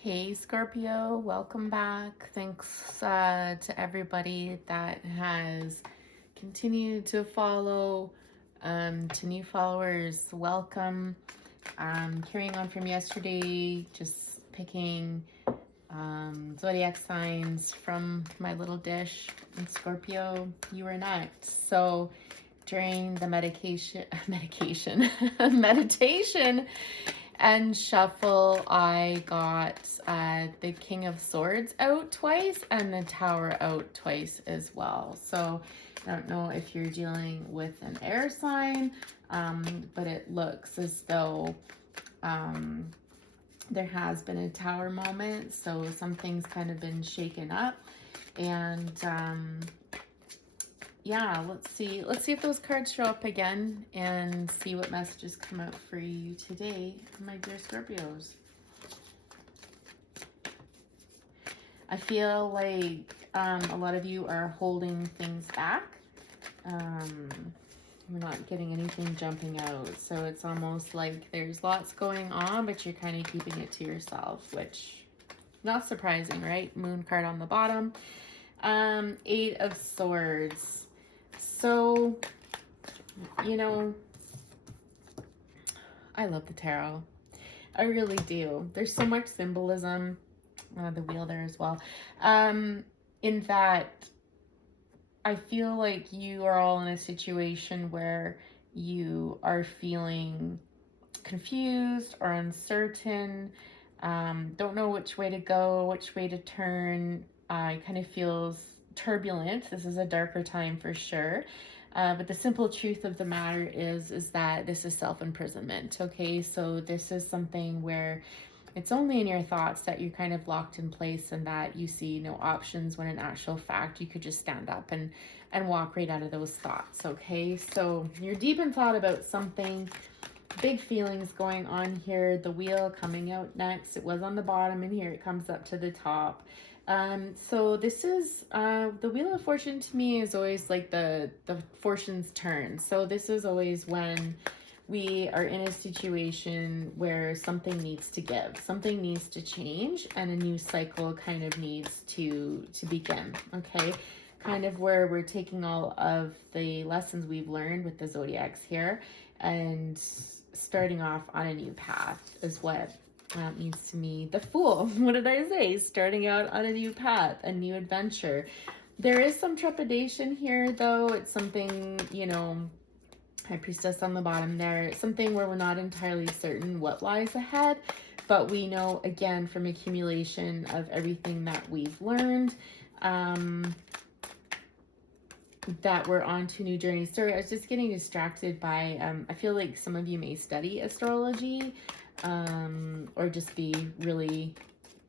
Hey Scorpio, welcome back. Thanks to everybody that has continued to follow. To new followers, welcome. Carrying on from yesterday, just picking zodiac signs from my little dish. And Scorpio, you were next. So during the meditation and shuffle, I got the King of Swords out twice and the Tower out twice as well. So I don't know if you're dealing with an air sign, but it looks as though there has been a tower moment. So something's kind of been shaken up. And yeah, let's see if those cards show up again and see what messages come out for you today, my dear Scorpios. I feel like a lot of you are holding things back. We're not getting anything jumping out, so it's almost like there's lots going on, but you're kind of keeping it to yourself, which not surprising, right? Moon card on the bottom. Eight of Swords. So, you know, I love the tarot. I really do. There's so much symbolism. The wheel there as well. In that, I feel like you are all in a situation where you are feeling confused or uncertain, don't know which way to go, which way to turn. It kind of feels turbulent. This is a darker time for sure. But the simple truth of the matter is that this is self-imprisonment, okay? So this is something where it's only in your thoughts that you're kind of locked in place and that you see no options, when in actual fact you could just stand up and walk right out of those thoughts, okay? So you're deep in thought about something, big feelings going on here. The wheel coming out next. It was on the bottom and here it comes up to the top. So this is, the Wheel of Fortune to me is always like the fortune's turn. So this is always when we are in a situation where something needs to give, something needs to change, and a new cycle kind of needs to begin, okay? Kind of where we're taking all of the lessons we've learned with the zodiacs here and starting off on a new path is what means to me. The Fool, what did I say? Starting out on a new path, a new adventure. There is some trepidation here though. It's something, you know, High Priestess on the bottom there. It's something where we're not entirely certain what lies ahead, but we know again from accumulation of everything that we've learned, that we're on to new journeys. Sorry, I was just getting distracted by, I feel like some of you may study astrology, or just be really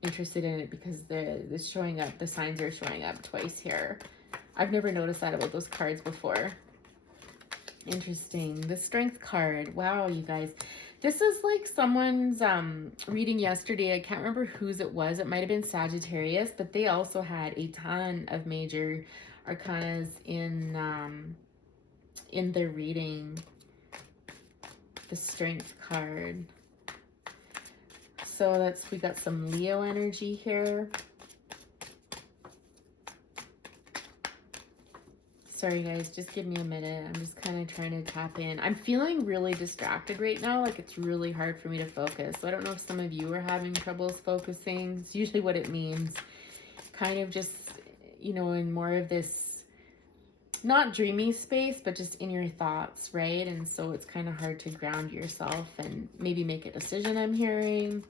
interested in it because the showing up, the signs are showing up twice here. I've never noticed that about those cards before. Interesting. The Strength card. Wow, you guys. This is like someone's reading yesterday. I can't remember whose it was. It might have been Sagittarius, but they also had a ton of major arcanas in their reading. The Strength card. So we got some Leo energy here. Sorry guys, just give me a minute. I'm just kind of trying to tap in. I'm feeling really distracted right now. Like it's really hard for me to focus. So I don't know if some of you are having troubles focusing. It's usually what it means. Kind of just, you know, in more of this, not dreamy space, but just in your thoughts, right? And so it's kind of hard to ground yourself and maybe make a decision, I'm hearing.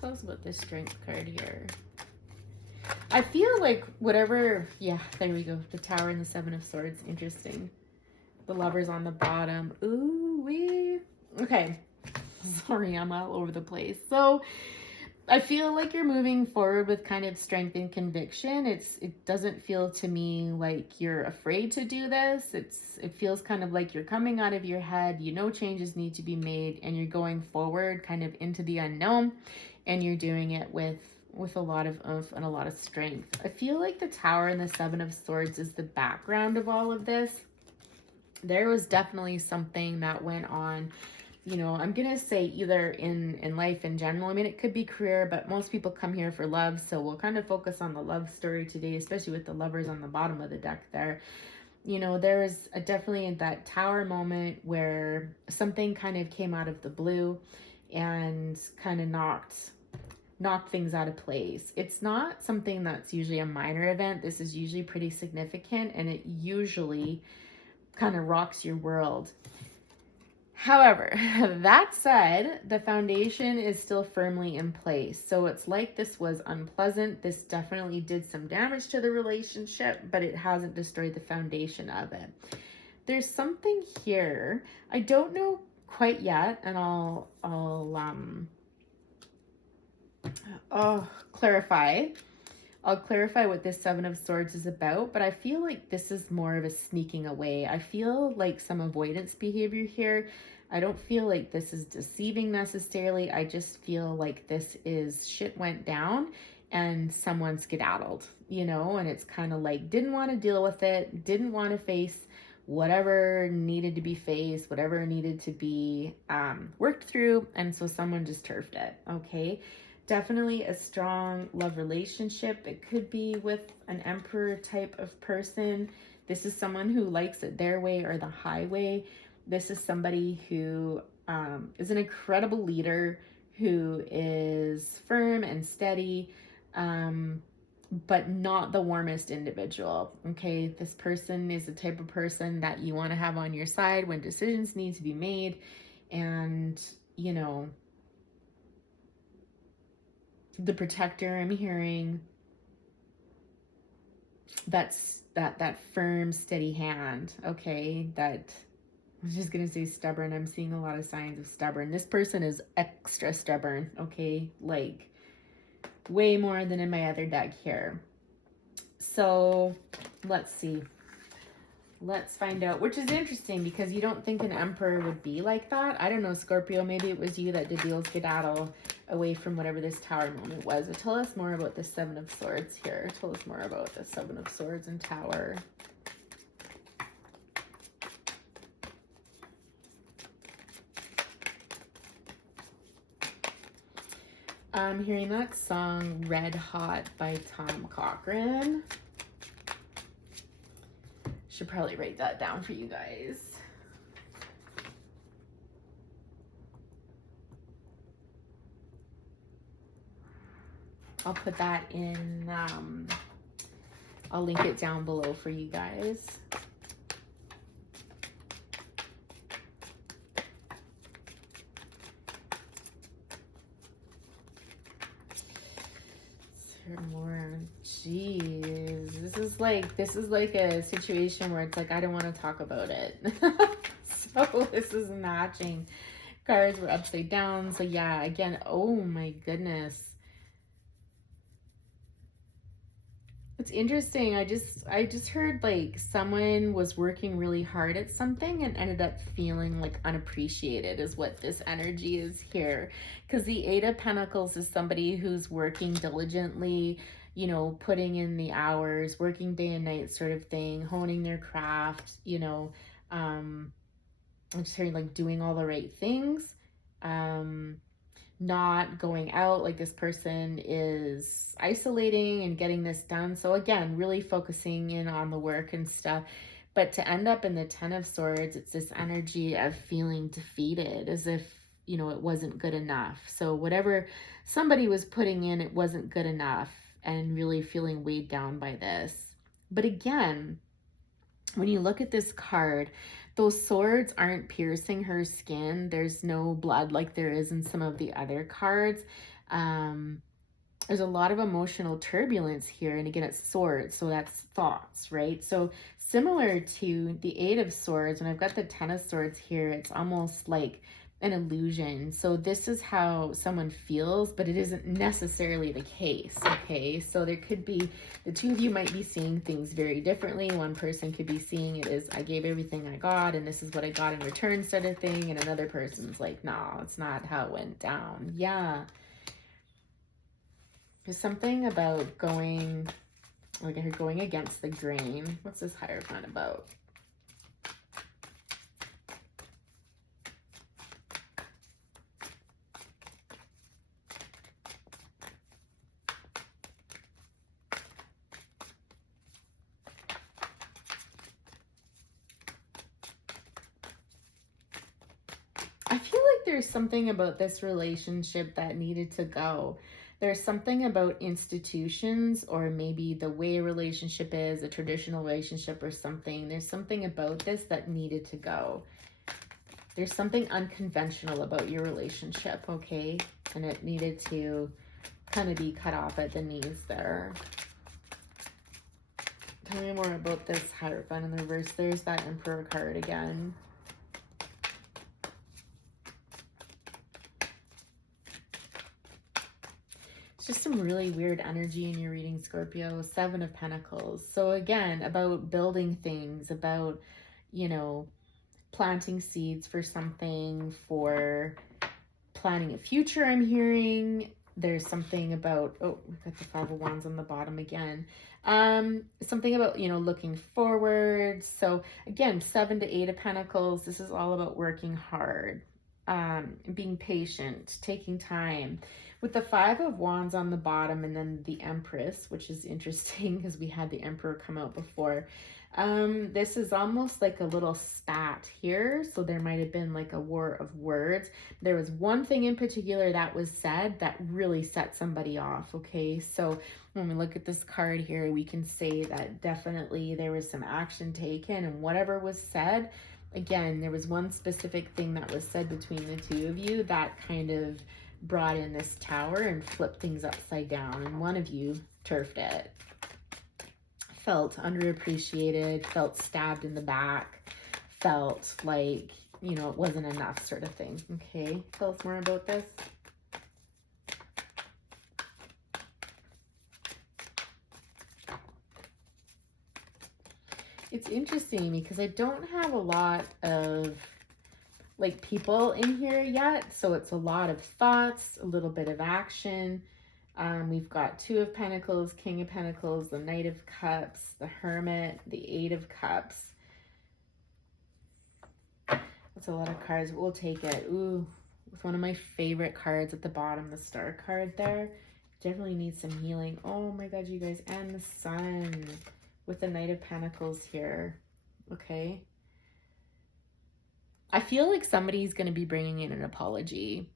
Tell us about this Strength card here. I feel like whatever, yeah, there we go. The Tower and the Seven of Swords. Interesting. The Lovers on the bottom. Ooh, wee. Okay. Sorry, I'm all over the place. So I feel like you're moving forward with kind of strength and conviction. It doesn't feel to me like you're afraid to do this. It feels kind of like you're coming out of your head. You know changes need to be made and you're going forward kind of into the unknown, and you're doing it with a lot of oomph and a lot of strength. I feel like the Tower and the Seven of Swords is the background of all of this. There was definitely something that went on you know, I'm going to say either in life in general. I mean, it could be career, but most people come here for love. So we'll kind of focus on the love story today, especially with the lovers on the bottom of the deck there. You know, there's definitely that tower moment where something kind of came out of the blue and kind of knocked things out of place. It's not something that's usually a minor event. This is usually pretty significant, and it usually kind of rocks your world. However, that said, the foundation is still firmly in place. So it's like this was unpleasant. This definitely did some damage to the relationship, but it hasn't destroyed the foundation of it. There's something here. I don't know quite yet, and I'll clarify. I'll clarify what this Seven of Swords is about, but I feel like this is more of a sneaking away. I feel like some avoidance behavior here. I don't feel like this is deceiving necessarily. I just feel like this is shit went down and someone skedaddled, you know, and it's kind of like didn't want to deal with it, didn't want to face whatever needed to be faced, whatever needed to be worked through, and so someone just turfed it, okay? Definitely a strong love relationship. It could be with an emperor type of person. This is someone who likes it their way or the highway. This is somebody who is an incredible leader, who is firm and steady, but not the warmest individual, okay? This person is the type of person that you want to have on your side when decisions need to be made, and, you know, the protector I'm hearing, that's that firm, steady hand, okay? That, I was just gonna say stubborn. I'm seeing a lot of signs of stubborn. This person is extra stubborn, okay? Like way more than in my other deck here. So let's see. Let's find out, which is interesting because you don't think an emperor would be like that. I don't know, Scorpio, maybe it was you that did the old skedaddle away from whatever this tower moment was. But tell us more about the Seven of Swords here. Tell us more about the Seven of Swords and Tower. I'm hearing that song Red Hot by Tom Cochrane. Should probably write that down for you guys. I'll put that in, I'll link it down below for you guys. More, jeez, this is like a situation where it's like I don't want to talk about it. So this is matching. Cards were upside down, so yeah, again, oh my goodness, it's interesting. I just heard like someone was working really hard at something and ended up feeling like unappreciated is what this energy is here. Because the Eight of Pentacles is somebody who's working diligently, you know, putting in the hours, working day and night sort of thing, honing their craft, you know, I'm just hearing like doing all the right things. Not going out, like this person is isolating and getting this done. So again, really focusing in on the work and stuff. But to end up in the Ten of Swords, it's this energy of feeling defeated, as if, you know, it wasn't good enough. So whatever somebody was putting in, it wasn't good enough, and really feeling weighed down by this. But again, when you look at this card, those swords aren't piercing her skin. There's no blood like there is in some of the other cards. There's a lot of emotional turbulence here. And again, it's swords, so that's thoughts, right? So similar to the Eight of Swords, when I've got the Ten of Swords here, it's almost like an illusion. So this is how someone feels, but it isn't necessarily the case, okay? So there could be, the two of you might be seeing things very differently. One person could be seeing it as, I gave everything I got, and this is what I got in return sort of thing, and another person's like, no, it's not how it went down. Yeah. There's something about going, like I heard going against the grain. What's this Hierophant about? like there's something about this relationship that needed to go. There's something about institutions, or maybe the way a relationship is, a traditional relationship or something. There's something about this that needed to go. There's something unconventional about your relationship, okay? And it needed to kind of be cut off at the knees there. Tell me more about this Hierophant in the reverse. There's that Emperor card again. It's just some really weird energy in your reading, Scorpio. Seven of Pentacles. So again, about building things, about, you know, planting seeds for something, for planning a future, I'm hearing. There's something about, oh, we've got the Five of Wands on the bottom again. Something about, you know, looking forward. So again, 7 to 8 of Pentacles. This is all about working hard, being patient, taking time. With the Five of Wands on the bottom and then the Empress, which is interesting because we had the Emperor come out before. This is almost like a little spat here. So there might have been like a war of words. There was one thing in particular that was said that really set somebody off. Okay. So when we look at this card here, we can say that definitely there was some action taken, and whatever was said, again, there was one specific thing that was said between the two of you that kind of brought in this Tower and flipped things upside down, and one of you turfed it. Felt underappreciated, felt stabbed in the back, felt like, you know, it wasn't enough, sort of thing. Okay, tell us more about this. It's interesting because I don't have a lot of like people in here yet, so it's a lot of thoughts, a little bit of action. We've got Two of Pentacles, King of Pentacles, the Knight of Cups, the Hermit, the Eight of Cups. That's a lot of cards, but we'll take it. Ooh, with one of my favorite cards at the bottom, the Star card there. Definitely needs some healing. Oh my God, you guys, and the Sun with the Knight of Pentacles here. Okay. I feel like somebody's going to be bringing in an apology.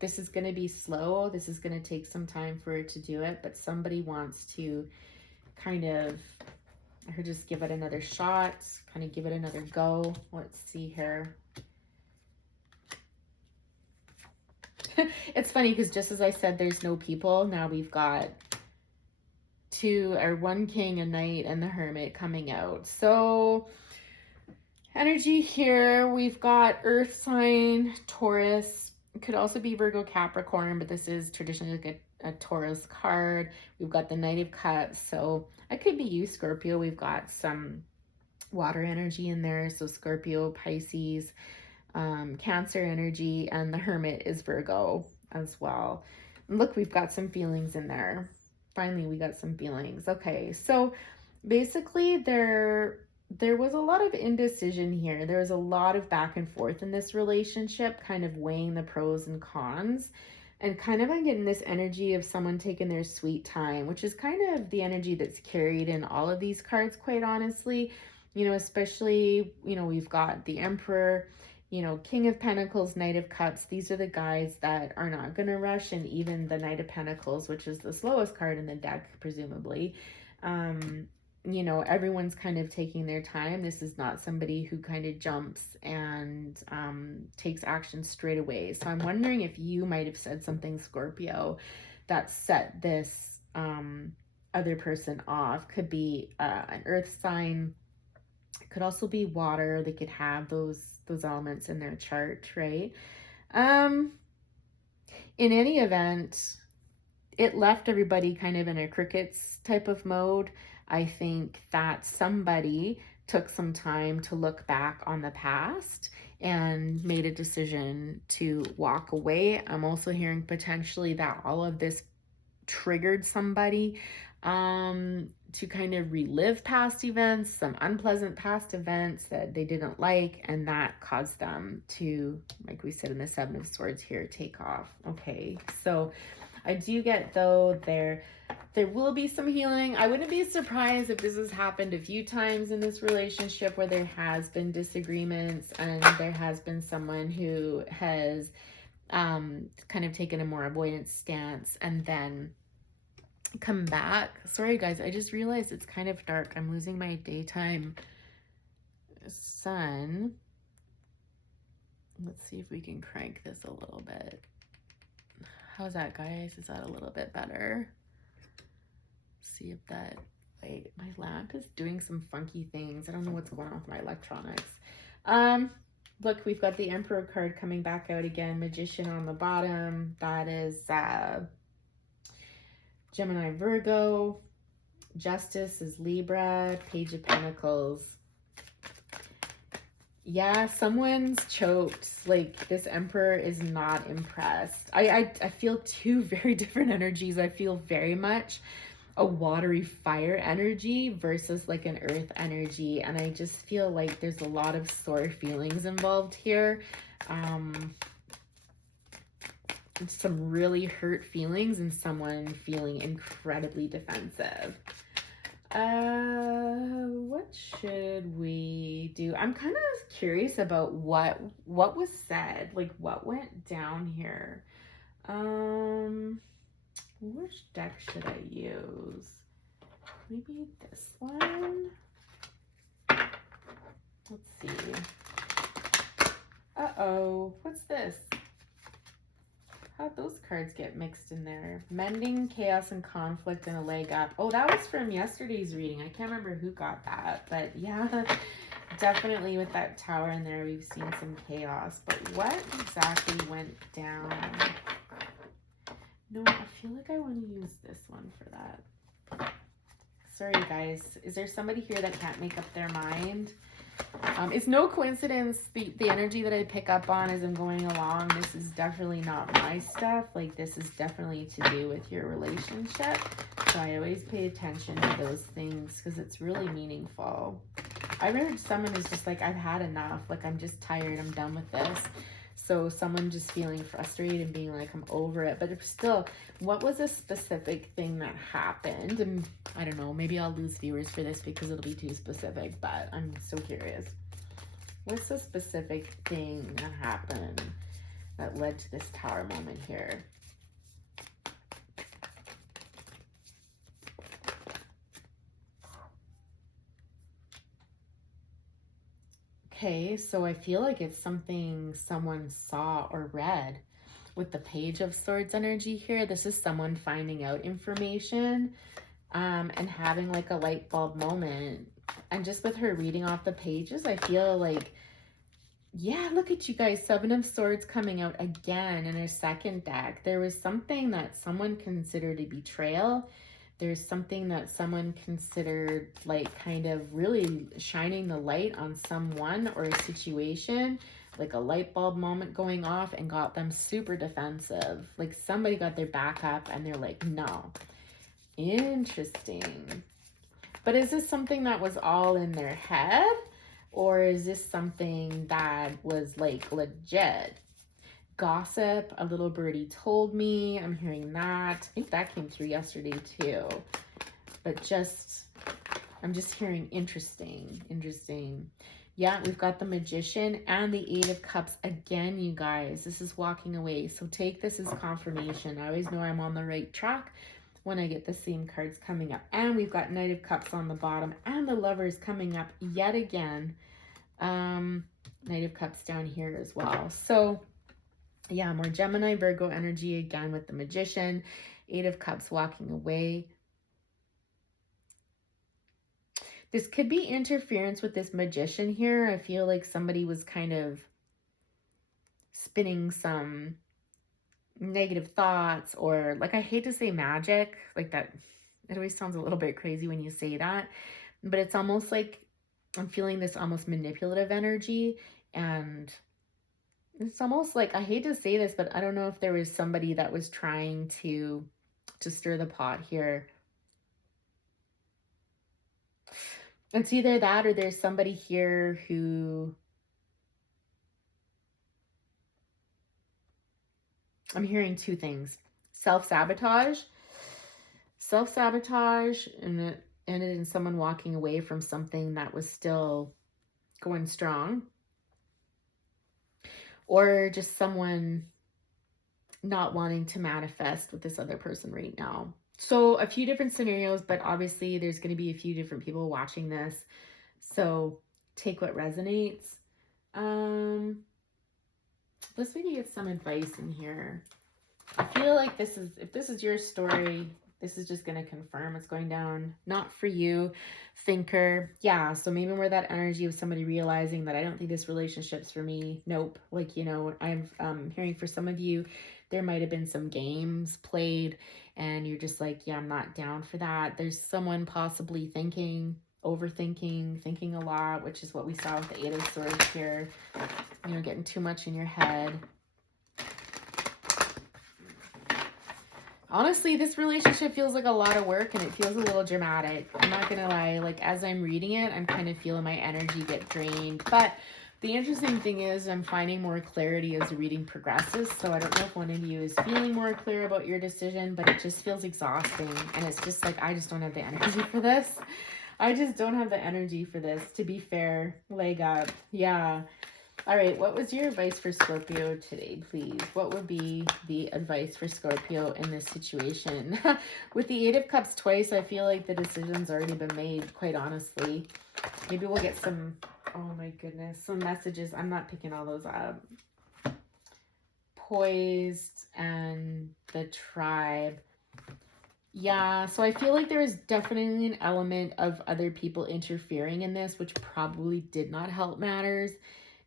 This is going to be slow. This is going to take some time for it to do it, but somebody wants to kind of, or just give it another shot, kind of give it another go. Let's see here. It's funny because just as I said, there's no people. Now we've got one King, a Knight, and the Hermit coming out. So energy here, we've got Earth sign, Taurus. It could also be Virgo, Capricorn, but this is traditionally like a Taurus card. We've got the Knight of Cups. So it could be you, Scorpio. We've got some water energy in there. So Scorpio, Pisces, Cancer energy, and the Hermit is Virgo as well. And look, we've got some feelings in there. Finally, we got some feelings. Okay, so basically there was a lot of indecision here. There was a lot of back and forth in this relationship, kind of weighing the pros and cons. And kind of I'm getting this energy of someone taking their sweet time, which is kind of the energy that's carried in all of these cards, quite honestly. You know, especially, you know, we've got the Emperor, you know, King of Pentacles, Knight of Cups. These are the guys that are not going to rush. And even the Knight of Pentacles, which is the slowest card in the deck, presumably. You know, everyone's kind of taking their time. This is not somebody who kind of jumps and takes action straight away. So I'm wondering if you might have said something, Scorpio, that set this other person off. Could be an earth sign. It could also be water. They could have those elements in their chart, right? In any event, it left everybody kind of in a crickets type of mode. I think that somebody took some time to look back on the past and made a decision to walk away. I'm also hearing potentially that all of this triggered somebody to kind of relive past events, some unpleasant past events that they didn't like, and that caused them to, like we said in the Seven of Swords here, take off. Okay, so I do get, though, there will be some healing. I wouldn't be surprised if this has happened a few times in this relationship where there has been disagreements and there has been someone who has kind of taken a more avoidant stance and then come back. Sorry, guys, I just realized it's kind of dark. I'm losing my daytime sun. Let's see if we can crank this a little bit. How's that, guys? Is that a little bit better? See if that, wait, my lamp is doing some funky things. I don't know what's going on with my electronics. Look, we've got the Emperor card coming back out again. Magician on the bottom. That is Gemini, Virgo. Justice is Libra. Page of Pentacles. Yeah, someone's choked. Like, this Emperor is not impressed. I feel two very different energies. I feel very much a watery fire energy versus like an earth energy. And I just feel like there's a lot of sore feelings involved here. Some really hurt feelings and someone feeling incredibly defensive. What should we do? I'm kind of curious about what was said, like what went down here. Which deck should I use? Maybe this one? Let's see. Uh-oh, what's this? How'd those cards get mixed in there? Mending, chaos, and conflict, and a leg up. Oh, that was from yesterday's reading. I can't remember who got that, but yeah, definitely with that tower in there, we've seen some chaos. But what exactly went down? No, I feel like I want to use this one for that. Sorry, guys. Is there somebody here that can't make up their mind? It's no coincidence the energy that I pick up on as I'm going along. This is definitely not my stuff. Like, this is definitely to do with your relationship. So I always pay attention to those things because it's really meaningful. I heard someone is just like, I've had enough. Like, I'm just tired. I'm done with this. So someone just feeling frustrated and being like, I'm over it. But if still, what was a specific thing that happened? And I don't know, maybe I'll lose viewers for this because it'll be too specific, but I'm so curious. What's the specific thing that happened that led to this tower moment here? Okay, so I feel like it's something someone saw or read with the Page of Swords energy here. This is someone finding out information and having like a light bulb moment. And just with her reading off the pages, I feel like, yeah, look at you guys. Seven of Swords coming out again in a second deck. There was something that someone considered a betrayal. There's something that someone considered like kind of really shining the light on someone or a situation, like a light bulb moment going off and got them super defensive. Like somebody got their back up and they're like, no. Interesting. But is this something that was all in their head? Or is this something that was like legit? Gossip, a little birdie told me. I'm hearing that. I think that came through yesterday too. But I'm just hearing interesting. Yeah, we've got the Magician and the Eight of Cups again, you guys. This is walking away. So take this as confirmation. I always know I'm on the right track when I get the same cards coming up. And we've got Knight of Cups on the bottom and the Lovers coming up yet again. Knight of Cups down here as well. So yeah, more Gemini, Virgo energy again with the Magician. Eight of Cups walking away. This could be interference with this Magician here. I feel like somebody was kind of spinning some negative thoughts, or like, I hate to say magic, like that. It always sounds a little bit crazy when you say that, but it's almost like I'm feeling this almost manipulative energy. And it's almost like, I hate to say this, but I don't know if there was somebody that was trying to stir the pot here. It's either that or there's somebody here who, I'm hearing two things. self-sabotage. Self-sabotage, and it ended in someone walking away from something that was still going strong. Or just someone not wanting to manifest with this other person right now. So a few different scenarios, but obviously there's going to be a few different people watching this. So take what resonates. Let's maybe get some advice in here. I feel like if this is your story, this is just going to confirm what's going down. Not for you, thinker. Yeah, so maybe we're that energy of somebody realizing that I don't think this relationship's for me. Nope. Like, you know, I'm hearing for some of you, there might have been some games played and you're just like, yeah, I'm not down for that. There's someone possibly thinking, overthinking, thinking a lot, which is what we saw with the Eight of Swords here. You know, getting too much in your head. Honestly, this relationship feels like a lot of work and it feels a little dramatic. I'm not going to lie. Like, as I'm reading it, I'm kind of feeling my energy get drained. But the interesting thing is I'm finding more clarity as the reading progresses. So I don't know if one of you is feeling more clear about your decision, but it just feels exhausting. And it's just like, I just don't have the energy for this. I just don't have the energy for this, to be fair. Leg up. Yeah. All right, what was your advice for Scorpio today, please? What would be the advice for Scorpio in this situation? With the Eight of Cups twice, I feel like the decision's already been made, quite honestly. Maybe we'll get some, oh my goodness, some messages. I'm not picking all those up. Poised and the tribe. Yeah, so I feel like there is definitely an element of other people interfering in this, which probably did not help matters.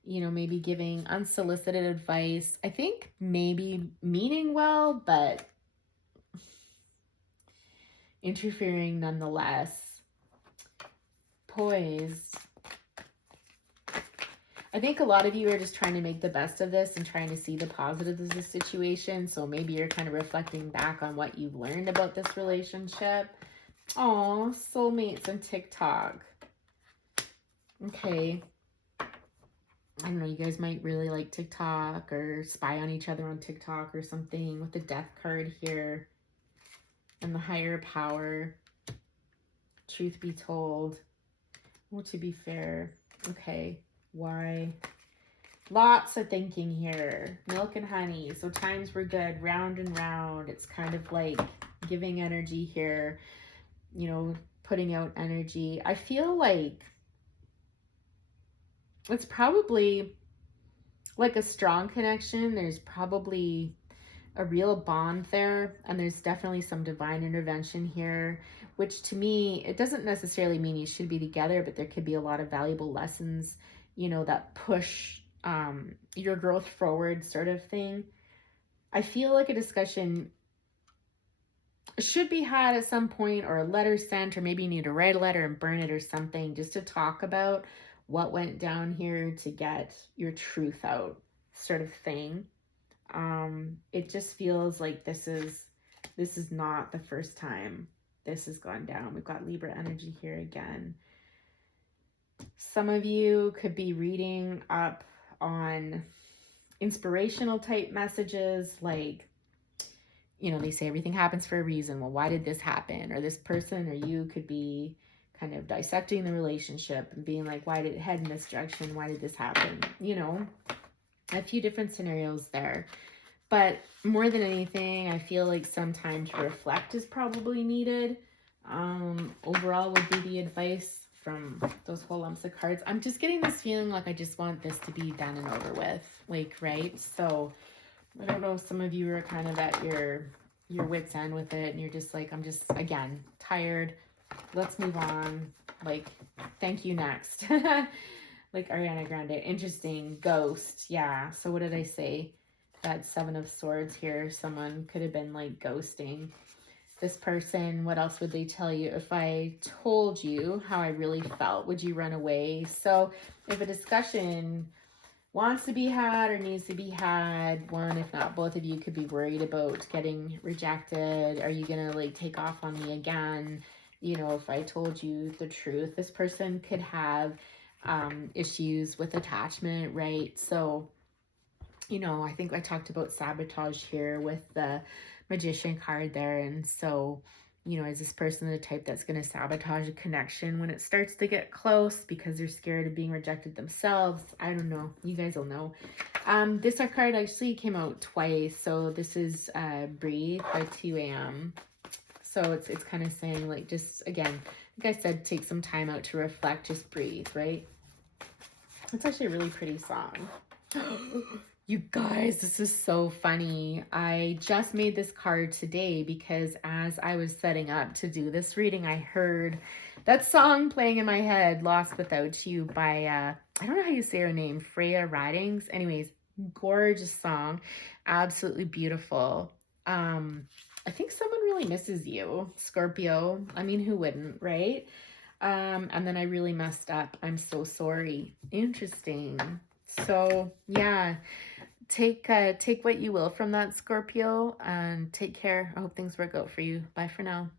You know, maybe giving unsolicited advice. I think maybe meaning well, but interfering nonetheless. Poised. I think a lot of you are just trying to make the best of this and trying to see the positives of the situation. So maybe you're kind of reflecting back on what you've learned about this relationship. Oh, soulmates on TikTok. Okay. I don't know, you guys might really like TikTok or spy on each other on TikTok or something with the death card here and the higher power. Truth be told. Well, to be fair. Okay. Why? Lots of thinking here. Milk and honey. So times were good. Round and round. It's kind of like giving energy here. You know, putting out energy. I feel like it's probably like a strong connection. There's probably a real bond there, and there's definitely some divine intervention here, which to me, it doesn't necessarily mean you should be together, but there could be a lot of valuable lessons, you know, that push your growth forward, sort of thing. I feel like a discussion should be had at some point, or a letter sent, or maybe you need to write a letter and burn it or something, just to talk about what went down here to get your truth out, sort of thing. It just feels like this is not the first time this has gone down. We've got Libra energy here again. Some of you could be reading up on inspirational type messages, like, you know, they say everything happens for a reason. Well, why did this happen? Or this person or you could be kind of dissecting the relationship and being like, why did it head in this direction? Why did this happen? You know, a few different scenarios there. But more than anything, I feel like some time to reflect is probably needed. Overall would be the advice from those whole lumps of cards. I'm just getting this feeling like I just want this to be done and over with. Like, right? So I don't know if some of you are kind of at your wit's end with it and you're just like, I'm just, again, tired. Let's move on. Like, thank you, next. Like Ariana Grande. Interesting. Ghost. Yeah. So what did I say? That Seven of Swords here. Someone could have been like ghosting this person. What else would they tell you? If I told you how I really felt, would you run away? So if a discussion wants to be had or needs to be had, one, if not both of you, could be worried about getting rejected. Are you gonna like take off on me again? You know, if I told you the truth, this person could have issues with attachment, right? So, you know, I think I talked about sabotage here with the Magician card there. And so, you know, is this person the type that's going to sabotage a connection when it starts to get close because they're scared of being rejected themselves? I don't know. You guys will know. This card actually came out twice. So this is Breathe by 2am. So it's kind of saying, like, just, again, like I said, take some time out to reflect, just breathe, right? It's actually a really pretty song. You guys, this is so funny. I just made this card today because as I was setting up to do this reading, I heard that song playing in my head, Lost Without You by, I don't know how you say her name, Freya Ridings. Anyways, gorgeous song. Absolutely beautiful. I think someone really misses you, Scorpio. I mean, who wouldn't, right? And then I really messed up. I'm so sorry. Interesting. So yeah, take what you will from that, Scorpio, and take care. I hope things work out for you. Bye for now.